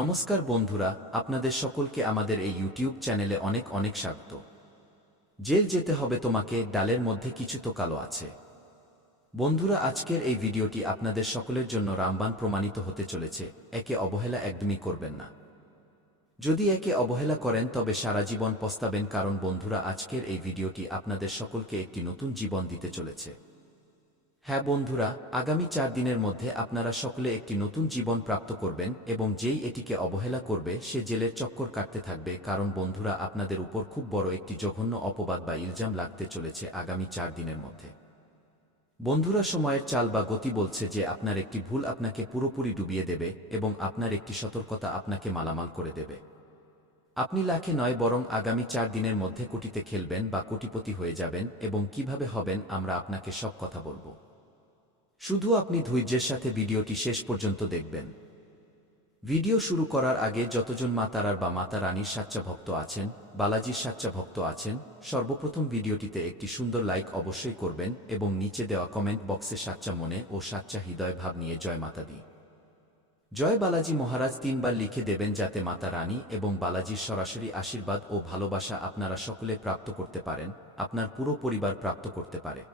নমস্কার বন্ধুরা, আপনাদের সকলকে আমাদের এই ইউটিউব চ্যানেলে অনেক অনেক স্বাগত। জেল যেতে হবে তোমাকে, ডালের মধ্যে কিছু তো কালো আছে। বন্ধুরা, আজকের এই ভিডিওটি আপনাদের সকলের জন্য রামবাণ প্রমাণিত হতে চলেছে। একে অবহেলা একদমই করবেন না। যদি একে অবহেলা করেন তবে সারা জীবন পস্তাবেন, কারণ বন্ধুরা, আজকের এই ভিডিওটি আপনাদের সকলকে একটি নতুন জীবন দিতে চলেছে। হ্যাঁ বন্ধুরা, আগামী 4 দিনের মধ্যে আপনারা সকলে একটি নতুন জীবন প্রাপ্ত করবেন এবং যেই এটিকে অবহেলা করবে সে জেলের চক্কর কাটতে থাকবে, কারণ বন্ধুরা, আপনাদের উপর খুব বড় একটি জঘন্য অপবাদ বা ইলজাম লাগতে চলেছে আগামী 4 দিনের মধ্যে। বন্ধুরা, সময়ের চাল বা গতি বলছে যে আপনার একটি ভুল আপনাকে পুরোপুরি ডুবিয়ে দেবে এবং আপনার একটি সতর্কতা আপনাকে মালামাল করে দেবে। আপনি লাখে নয় বরং আগামী 4 দিনের মধ্যে কোটিতে খেলবেন বা কোটিপতি হয়ে যাবেন, এবং কিভাবে হবেন আমরা আপনাকে সব কথা বলবো। শুধু আপনি ধৈর্যের সাথে ভিডিওটি শেষ পর্যন্ত দেখবেন। ভিডিও শুরু করার আগে যতজন মা তারার বা মাতা রানীর সাচ্চা ভক্ত আছেন, বালাজির সাচ্চা ভক্ত আছেন, সর্বপ্রথম ভিডিওটিতে একটি সুন্দর লাইক অবশ্যই করবেন এবং নিচে দেওয়া কমেন্ট বক্সে সাচ্চা মনে ও সাচ্চা হৃদয় ভাব নিয়ে জয় মাতা দি, জয় বালাজি মহারাজ 3 বার লিখে দেবেন, যাতে মাতা রানী এবং বালাজির সরাসরি আশীর্বাদ ও ভালোবাসা আপনারা সকলে প্রাপ্ত করতে পারেন, আপনার পুরো পরিবার প্রাপ্ত করতে পারে।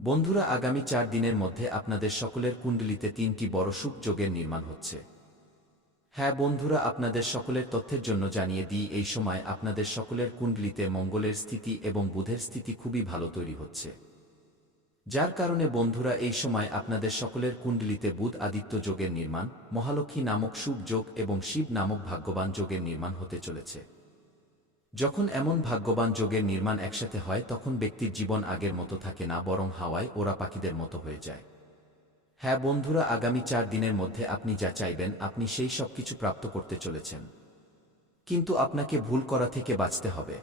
বন্ধুরা, আগামী 4 দিনের মধ্যে আপনাদের সকলের কুণ্ডলিতে 3টি বড় শুভ যোগের নির্মাণ হচ্ছে। হ্যাঁ বন্ধুরা, আপনাদের সকলের তথ্যের জন্য জানিয়ে দিই, এই সময় আপনাদের সকলের কুণ্ডলিতে মঙ্গলের স্থিতি এবং বুধের স্থিতি খুবই ভালো তৈরি হচ্ছে, যার কারণে বন্ধুরা এই সময় আপনাদের সকলের কুণ্ডলিতে বুধ আদিত্য যোগের নির্মাণ, মহালক্ষ্মী নামক শুভ যোগ এবং শিব নামক ভাগ্যবান যোগের নির্মাণ হতে চলেছে। যখন এমন ভাগ্যবান যোগের নির্মাণ একসাথে হয় তখন ব্যক্তির জীবন আগের মতো থাকে না, বরং হাওয়ায় ওরা পাখিদের মতো হয়ে যায়। হ্যাঁ বন্ধুরা, আগামী 4 দিনের মধ্যে আপনি যা চাইবেন আপনি সেই সব কিছু প্রাপ্ত করতে চলেছেন, কিন্তু আপনাকে ভুল করা থেকে বাঁচতে হবে।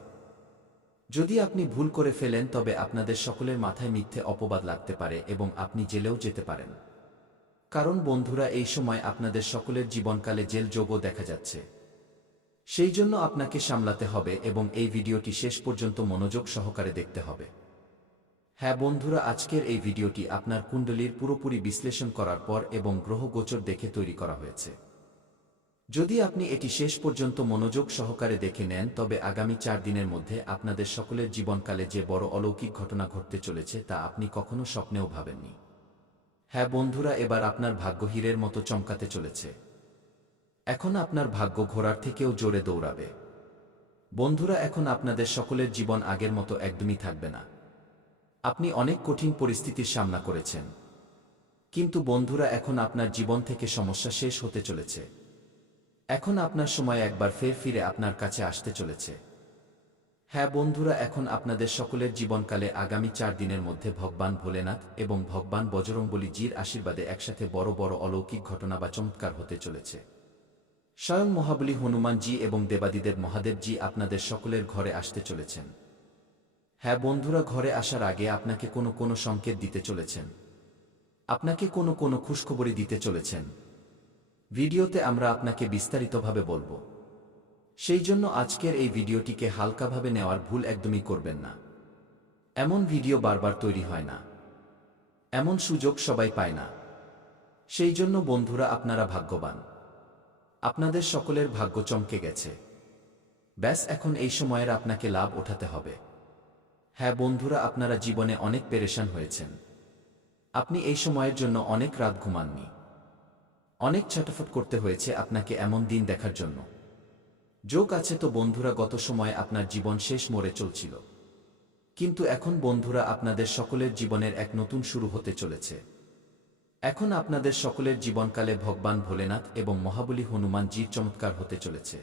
যদি আপনি ভুল করে ফেলেন তবে আপনাদের সকলের মাথায় মিথ্যে অপবাদ লাগতে পারে এবং আপনি জেলেও যেতে পারেন, কারণ বন্ধুরা এই সময় আপনাদের সকলের জীবনকালে জেল যোগও দেখা যাচ্ছে। সেই জন্য আপনাকে সামলাতে হবে এবং এই ভিডিওটি শেষ পর্যন্ত মনোযোগ সহকারে দেখতে হবে। হ্যাঁ বন্ধুরা, আজকের এই ভিডিওটি আপনার কুণ্ডলীর পুরোপুরি বিশ্লেষণ করার পর এবং গ্রহ গোচর দেখে তৈরি করা হয়েছে। যদি আপনি এটি শেষ পর্যন্ত মনোযোগ সহকারে দেখে নেন তবে আগামী 4 দিনের মধ্যে আপনাদের সকলের জীবনকালে যে বড় অলৌকিক ঘটনা ঘটতে চলেছে তা আপনি কখনো স্বপ্নেও ভাবেননি। হ্যাঁ বন্ধুরা, এবার আপনার ভাগ্য হীরের মতো চমকাতে চলেছে। এখন আপনার ভাগ্য ঘোড়ার থেকেও জোরে দৌড়াবে। বন্ধুরা, এখন আপনাদের সকলের জীবন আগের মতো একদমই থাকবে না। আপনি অনেক কঠিন পরিস্থিতির সামনা করেছেন, কিন্তু বন্ধুরা এখন আপনার জীবন থেকে সমস্যা শেষ হতে চলেছে। এখন আপনার সময় একবার ফের ফিরে আপনার কাছে আসতে চলেছে। হ্যাঁ বন্ধুরা, এখন আপনাদের সকলের জীবনকালে আগামী 4 দিনের মধ্যে ভগবান ভোলেনাথ এবং ভগবান বজরংবলী জির আশীর্বাদে একসাথে বড় বড় অলৌকিক ঘটনা বা চমৎকার হতে চলেছে। স্বয়ং মহাবলী হনুমানজি এবং দেবাদিদেব মহাদেবজি আপনাদের সকলের ঘরে আসতে চলেছেন। হ্যাঁ বন্ধুরা, ঘরে আসার আগে আপনাকে কোনো সংকেত দিতে চলেছেন, আপনাকে কোনো খুশখবরি দিতে চলেছেন। ভিডিওতে আমরা আপনাকে বিস্তারিতভাবে বলবো, সেই জন্য আজকের এই ভিডিওটিকে হালকাভাবে নেওয়ার ভুল একদমই করবেন না। এমন ভিডিও বারবার তৈরি হয় না, এমন সুযোগ সবাই পায় না। সেই জন্য বন্ধুরা আপনারা ভাগ্যবান, আপনাদের সকলের ভাগ্য চমকে গেছে। ব্যাস, এখন এই সময়ের আপনাকে লাভ ওঠাতে হবে। হ্যাঁ বন্ধুরা, আপনারা জীবনে অনেক পেরেশান হয়েছেন। আপনি এই সময়ের জন্য অনেক রাত ঘুমাননি, অনেক ছটফট করতে হয়েছে আপনাকে এমন দিন দেখার জন্য। যোগ আছে তো বন্ধুরা, গত সময়ে আপনার জীবন শেষ মোড়ে চলছিল, কিন্তু এখন বন্ধুরা আপনাদের সকলের জীবনের এক নতুন শুরু হতে চলেছে। এখন আপনাদের সকলের জীবনকালে ভগবান ভোলেনাথ এবং মহাবলী হনুমানজির চমৎকার হতে চলেছে।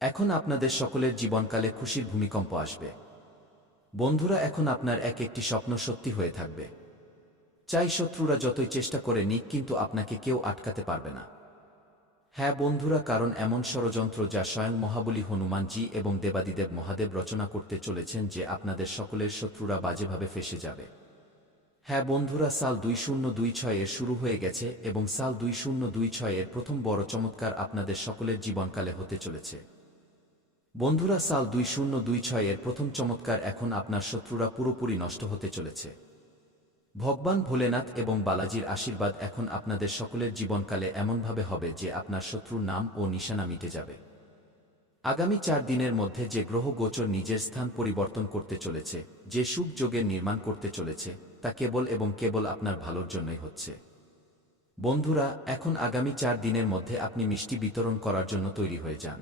এখন আপনাদের সকলের জীবনকালে খুশির ভূমিকম্প আসবে। বন্ধুরা, এখন আপনার একটি স্বপ্ন সত্যি হয়ে থাকবে। চাই শত্রুরা যতই চেষ্টা করে নিক, কিন্তু আপনাকে কেউ আটকাতে পারবে না। হ্যাঁ বন্ধুরা, কারণ এমন ষড়যন্ত্র যা স্বয়ং মহাবলী হনুমানজি এবং দেবাদিদেব মহাদেব রচনা করতে চলেছেন যে আপনাদের সকলের শত্রুরা বাজেভাবে ফেঁসে যাবে। হ্যাঁ বন্ধুরা, সাল 2026 এর শুরু হয়ে গেছে এবং সাল 2026 এর প্রথম বড় চমৎকার আপনাদের সকলের জীবনকালে হতে চলেছে। বন্ধুরা, সাল 2026 এর প্রথম চমৎকার, এখন আপনার শত্রুরা পুরোপুরি নষ্ট হতে চলেছে। ভগবান ভোলেনাথ এবং বালাজির আশীর্বাদ এখন আপনাদের সকলের জীবনকালে এমনভাবে হবে যে আপনার শত্রুর নাম ও নিশানা মিটে যাবে। আগামী 4 দিনের মধ্যে যে গ্রহ গোচর নিজের স্থান পরিবর্তন করতে চলেছে, যে শুভ যোগের নির্মাণ করতে চলেছে, তা কেবল এবং কেবল আপনার ভালোর জন্যই হচ্ছে। বন্ধুরা, এখন আগামী 4 দিনের মধ্যে আপনি মিষ্টি বিতরণ করার জন্য তৈরি হয়ে যান।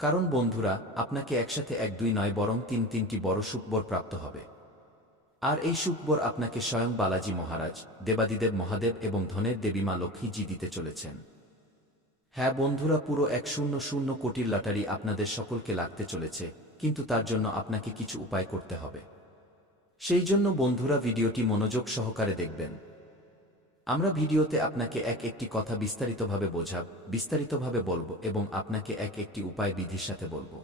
কারণ বন্ধুরা, আপনাকে একসাথে 1-2 নয় বরং 3টি বড় সুখবর প্রাপ্ত হবে। আর এই সুখবর আপনাকে স্বয়ং বালাজি মহারাজ, দেবাদিদেব মহাদেব এবং ধনের দেবী মা লক্ষ্মীজি দিতে চলেছেন। হ্যাঁ বন্ধুরা, পুরো 100 কোটির লটারি আপনাদের সকলকে লাগতে চলেছে, কিন্তু তার জন্য আপনাকে কিছু উপায় করতে হবে। সেই জন্য বন্ধুরা, ভিডিওটি মনোযোগ সহকারে দেখবেন। আমরা ভিডিওতে আপনাকে একটি কথা বিস্তারিতভাবে বলবো এবং আপনাকে একটি উপায় বিধির সাথে বলবো।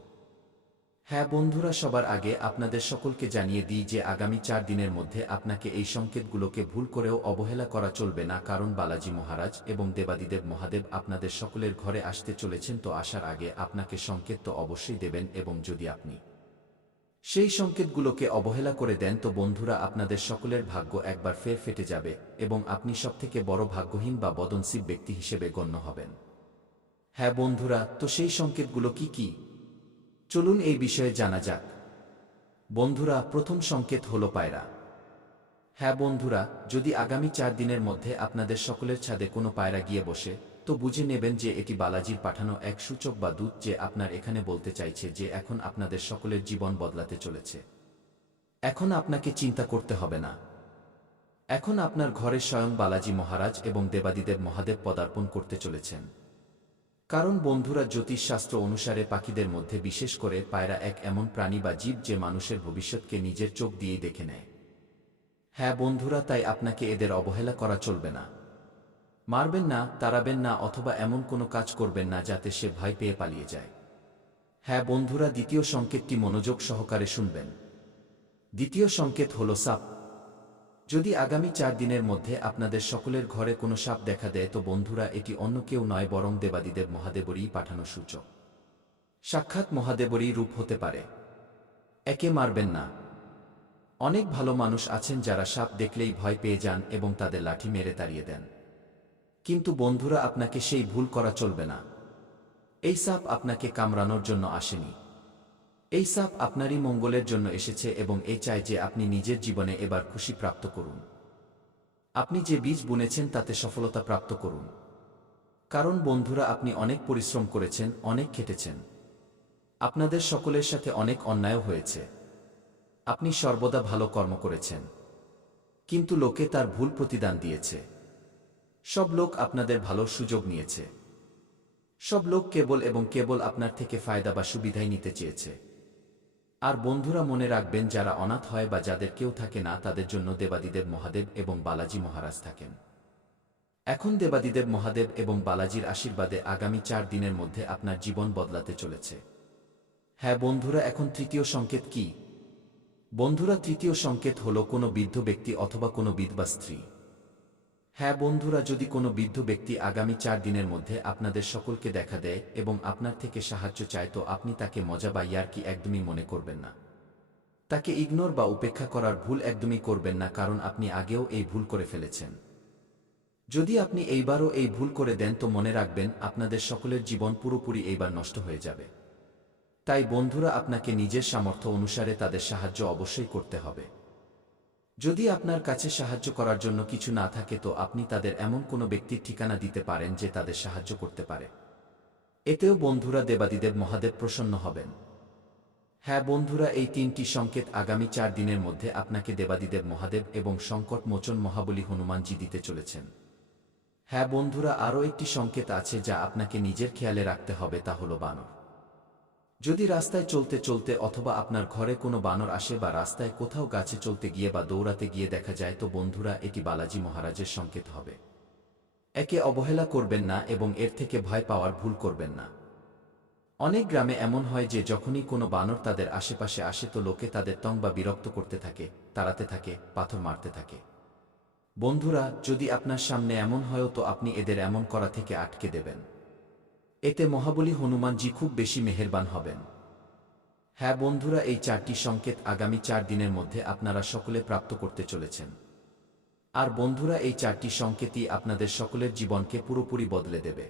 হ্যাঁ বন্ধুরা, সবার আগে আপনাদের সকলকে জানিয়ে দিই যে আগামী 4 দিনের মধ্যে আপনাকে এই সংকেতগুলোকে ভুল করেও অবহেলা করা চলবে না, কারণ বালাজি মহারাজ এবং দেবাদিদেব মহাদেব আপনাদের সকলের ঘরে আসতে চলেছেন। তো আসার আগে আপনাকে সংকেত তো অবশ্যই দেবেন, এবং যদি আপনি সেই সংকেতগুলোকে অবহেলা করে দেন তো বন্ধুরা, আপনাদের সকলের ভাগ্য একবার ফের ফেটে যাবে এবং আপনি সবথেকে বড় ভাগ্যহীন বা বদনসিব ব্যক্তি হিসেবে গণ্য হবেন। হ্যাঁ বন্ধুরা, তো সেই সংকেতগুলো কি কি? চলুন এই বিষয়ে জানা যাক। বন্ধুরা, প্রথম সংকেত হলো পায়রা। হ্যাঁ বন্ধুরা, যদি আগামী 4 দিনের মধ্যে আপনাদের সকলের ছাদে কোনো পায়রা গিয়ে বসে, তো বুঝে নেবেন যে এটি বালাজির পাঠানো এক সূচক বা দূত, যে আপনার এখানে বলতে চাইছে যে এখন আপনাদের সকলের জীবন বদলাতে চলেছে। এখন আপনাকে চিন্তা করতে হবে না। এখন আপনার ঘরে স্বয়ং বালাজি মহারাজ এবং দেবাদিদেব মহাদেব পদার্পণ করতে চলেছেন। কারণ বন্ধুরা, জ্যোতিষশাস্ত্র অনুসারে পাখিদের মধ্যে বিশেষ করে পায়রা এক এমন প্রাণী বা জীব যে মানুষের ভবিষ্যৎকে নিজের চোখ দিয়েই দেখে নেয়। হ্যাঁ বন্ধুরা, তাই আপনাকে এদের অবহেলা করা চলবে না। মারবেন না, তাড়াবেন না, অথবা এমন কোনো কাজ করবেন না যাতে সে ভয় পেয়ে পালিয়ে যায়। হ্যাঁ বন্ধুরা, দ্বিতীয় সংকেতটি মনোযোগ সহকারে শুনবেন। দ্বিতীয় সংকেত হলো সাপ। যদি আগামী 4 দিনের মধ্যে আপনাদের সকলের ঘরে কোনো সাপ দেখা দেয় তো বন্ধুরা, এটি অন্য কেউ নয় বরং দেবাদিদেব মহাদেবেরই পাঠানো সূচক। সাক্ষাৎ মহাদেবেরই রূপ হতে পারে। একে মারবেন না। অনেক ভালো মানুষ আছেন যারা সাপ দেখলেই ভয় পেয়ে যান এবং তাদের লাঠি মেরে তাড়িয়ে দেন। কিন্তু বন্ধুরা, আপনাকে সেই ভুল করা চলবে না। এই সাপ আপনাকে কামড়ানোর জন্য আসেনি। এই সাপ আপনারই মঙ্গলের জন্য এসেছে এবং এই চায় যে আপনি নিজের জীবনে এবার খুশি প্রাপ্ত করুন। আপনি যে বীজ বুনেছেন তাতে সফলতা প্রাপ্ত করুন। কারণ বন্ধুরা, আপনি অনেক পরিশ্রম করেছেন, অনেক খেটেছেন। আপনাদের সকলের সাথে অনেক অন্যায় হয়েছে। আপনি সর্বদা ভালো কর্ম করেছেন, কিন্তু লোকে তার ভুল প্রতিদান দিয়েছে। সব লোক আপনাদের ভালোর সুযোগ নিয়েছে। সব লোক কেবল এবং কেবল আপনার থেকে ফায়দা বা সুবিধাই নিতে চেয়েছে। আর বন্ধুরা, মনে রাখবেন, যারা অনাথ হয় বা যাদের কেউ থাকে না তাদের জন্য দেবাদিদেব মহাদেব এবং বালাজি মহারাজ থাকেন। এখন দেবাদিদেব মহাদেব এবং বালাজির আশীর্বাদে আগামী 4 দিনের মধ্যে আপনার জীবন বদলাতে চলেছে। হ্যাঁ বন্ধুরা, এখন তৃতীয় সংকেত কি? বন্ধুরা, তৃতীয় সংকেত হলো কোনো বৃদ্ধ ব্যক্তি অথবা কোনো বিধবা স্ত্রী। হ্যাঁ বন্ধুরা, যদি কোনো বৃদ্ধ ব্যক্তি আগামী 4 দিনের মধ্যে আপনাদের সকলকে দেখা দেয় এবং আপনার থেকে সাহায্য চায় তো আপনি তাকে মজা বা ইয়ার্কি একদমই মনে করবেন না। তাকে ইগনোর বা উপেক্ষা করার ভুল একদমই করবেন না, কারণ আপনি আগেও এই ভুল করে ফেলেছেন। যদি আপনি এইবারও এই ভুল করে দেন তো মনে রাখবেন, আপনাদের সকলের জীবন পুরোপুরি এইবার নষ্ট হয়ে যাবে। তাই বন্ধুরা, আপনাকে নিজের সামর্থ্য অনুসারে তাদের সাহায্য অবশ্যই করতে হবে। যদি আপনার কাছে সাহায্য করার জন্য কিছু না থাকে তো আপনি তাদের এমন কোনো ব্যক্তির ঠিকানা দিতে পারেন যে তাদের সাহায্য করতে পারে। এতেও বন্ধুরা, দেবাদিদেব মহাদেব প্রসন্ন হবেন। হ্যাঁ বন্ধুরা, এই 3টি সংকেত আগামী 4 দিনের মধ্যে আপনাকে দেবাদিদেব মহাদেব এবং সংকট মোচন মহাবলী হনুমানজি দিতে চলেছেন। হ্যাঁ বন্ধুরা, আরও একটি সংকেত আছে যা আপনাকে নিজের খেয়ালে রাখতে হবে, তা হলো বানর। যদি রাস্তায় চলতে চলতে অথবা আপনার ঘরে কোনো বানর আসে বা রাস্তায় কোথাও গাছে চলতে গিয়ে বা দৌড়াতে গিয়ে দেখা যায় তো বন্ধুরা, এটি বালাজি মহারাজের সংকেত হবে। একে অবহেলা করবেন না এবং এর থেকে ভয় পাওয়ার ভুল করবেন না। অনেক গ্রামে এমন হয় যে যখনই কোনো বানর তাদের আশেপাশে আসে তো লোকে তাদের তং বা বিরক্ত করতে থাকে, তাড়াতে থাকে, পাথর মারতে থাকে। বন্ধুরা, যদি আপনার সামনে এমন হয় তো আপনি এদের এমন করা থেকে আটকে দেবেন। এতে মহাবলী হনুমানজি খুব বেশি মেহেরবান হবেন। হ্যাঁ বন্ধুরা, এই 4টি সংকেত আগামী 4 দিনের মধ্যে আপনারা সকলে প্রাপ্ত করতে চলেছেন। আর বন্ধুরা, এই 4টি সংকেতই আপনাদের সকলের জীবনকে পুরোপুরি বদলে দেবে।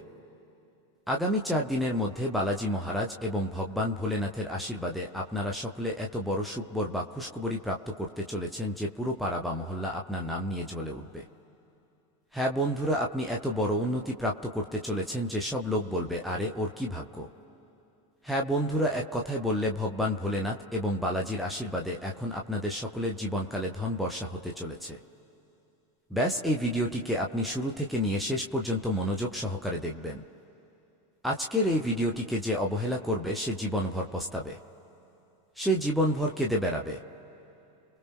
আগামী 4 দিনের মধ্যে বালাজি মহারাজ এবং ভগবান ভোলেনাথের আশীর্বাদে আপনারা সকলে এত বড় সুখবর বা খুশখবরি প্রাপ্ত করতে চলেছেন যে পুরো পাড়া বা মহল্লা আপনার নাম নিয়ে জ্বলে উঠবে। হ্যাঁ বন্ধুরা, আপনি এত বড় উন্নতি প্রাপ্ত করতে চলেছেন যে সব লোক বলবে, আরে ওর কি ভাগ্য। হ্যাঁ বন্ধুরা, এক কথায় বললে ভগবান ভোলেনাথ এবং বালাজির আশীর্বাদে এখন আপনাদের সকলের জীবনকালে ধন বর্ষা হতে চলেছে। ব্যাস, এই ভিডিওটিকে আপনি শুরু থেকে নিয়ে শেষ পর্যন্ত মনোযোগ সহকারে দেখবেন। আজকের এই ভিডিওটিকে যে অবহেলা করবে সে জীবনভর পস্তাবে, সে জীবনভর কেঁদে বেড়াবে।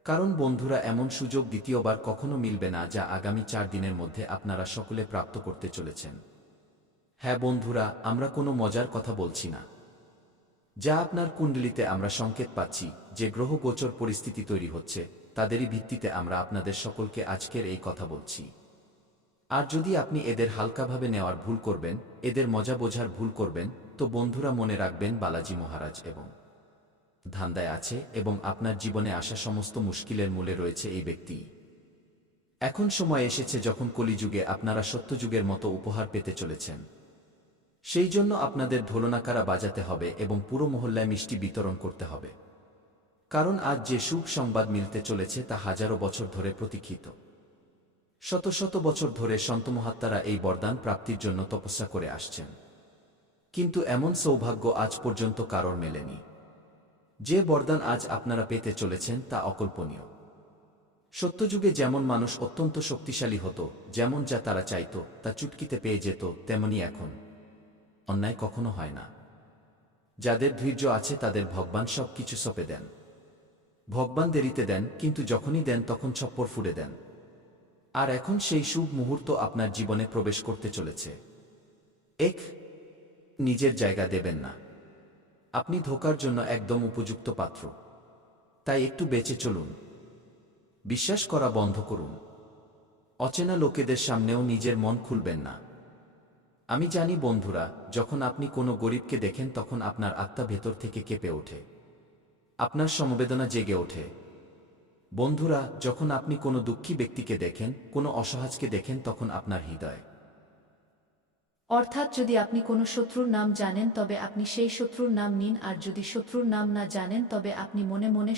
কারণ বন্ধুরা, এমন সুযোগ দ্বিতীয়বার কখনো মিলবে না যা আগামী 4 দিনের মধ্যে আপনারা সকলে প্রাপ্ত করতে চলেছেন। হ্যাঁ বন্ধুরা, আমরা কোনো মজার কথা বলছি না। যা আপনার কুণ্ডলিতে আমরা সংকেত পাচ্ছি, যে গ্রহ গোচর পরিস্থিতি তৈরি হচ্ছে, তাদেরই ভিত্তিতে আমরা আপনাদের সকলকে আজকের এই কথা বলছি। আর যদি আপনি এদের হালকাভাবে নেওয়ার ভুল করবেন, এদের মজা বোঝার ভুল করবেন, তো বন্ধুরা মনে রাখবেন বালাজি মহারাজ এবং ধান্দায় আছে এবং আপনার জীবনে আসা সমস্ত মুশকিলের মূলে রয়েছে এই ব্যক্তি। এখন সময় এসেছে যখন কলিযুগে আপনারা সত্যযুগের মতো উপহার পেতে চলেছেন। সেই জন্য আপনাদের ঢোলনাকারা বাজাতে হবে এবং পুরো মহল্লায় মিষ্টি বিতরণ করতে হবে। কারণ আজ যে শুভ সংবাদ মিলতে চলেছে তা হাজারো বছর ধরে প্রতীক্ষিত। শত শত বছর ধরে সন্তমহাত্মারা এই বরদান প্রাপ্তির জন্য তপস্যা করে আসছেন, কিন্তু এমন সৌভাগ্য আজ পর্যন্ত কারোর মেলেনি। যে বরদান আজ আপনারা পেতে চলেছেন তা অকল্পনীয়। সত্যযুগে যেমন মানুষ অত্যন্ত শক্তিশালী হতো, যেমন যা তারা চাইত তা চুটকিতে পেয়ে যেত, তেমনি এখন অন্যায় কখনো হয় না। যাদের ধৈর্য আছে তাদের ভগবান সব কিছু সঁপে দেন। ভগবান দেরিতে দেন, কিন্তু যখনই দেন তখন ছপ্পর ফুঁড়ে দেন। আর এখন সেই শুভ মুহূর্ত আপনার জীবনে প্রবেশ করতে চলেছে। নিজের জায়গা দেবেন না। আপনি ধোঁকার জন্য একদম উপযুক্ত পাত্র। তাই একটু বেঁচে চলুন। বিশ্বাস করা বন্ধ করুন। অচেনা লোকেদের সামনেও নিজের মন খুলবেন না। আমি জানি বন্ধুরা, যখন আপনি কোনো গরিবকে দেখেন তখন আপনার আত্মা ভেতর থেকে কেঁপে ওঠে, আপনার সমবেদনা জেগে ওঠে। বন্ধুরা, যখন আপনি কোনো দুঃখী ব্যক্তিকে দেখেন, কোনো অসহায়কে দেখেন, তখন আপনার হৃদয়, অর্থাৎ যদি আপনি কোনো শত্রুর নাম জানেন তবে আপনি সেই শত্রুর নাম নিন, আর যদি শত্রুর নাম না জানেন তবে আপনি মনে মনে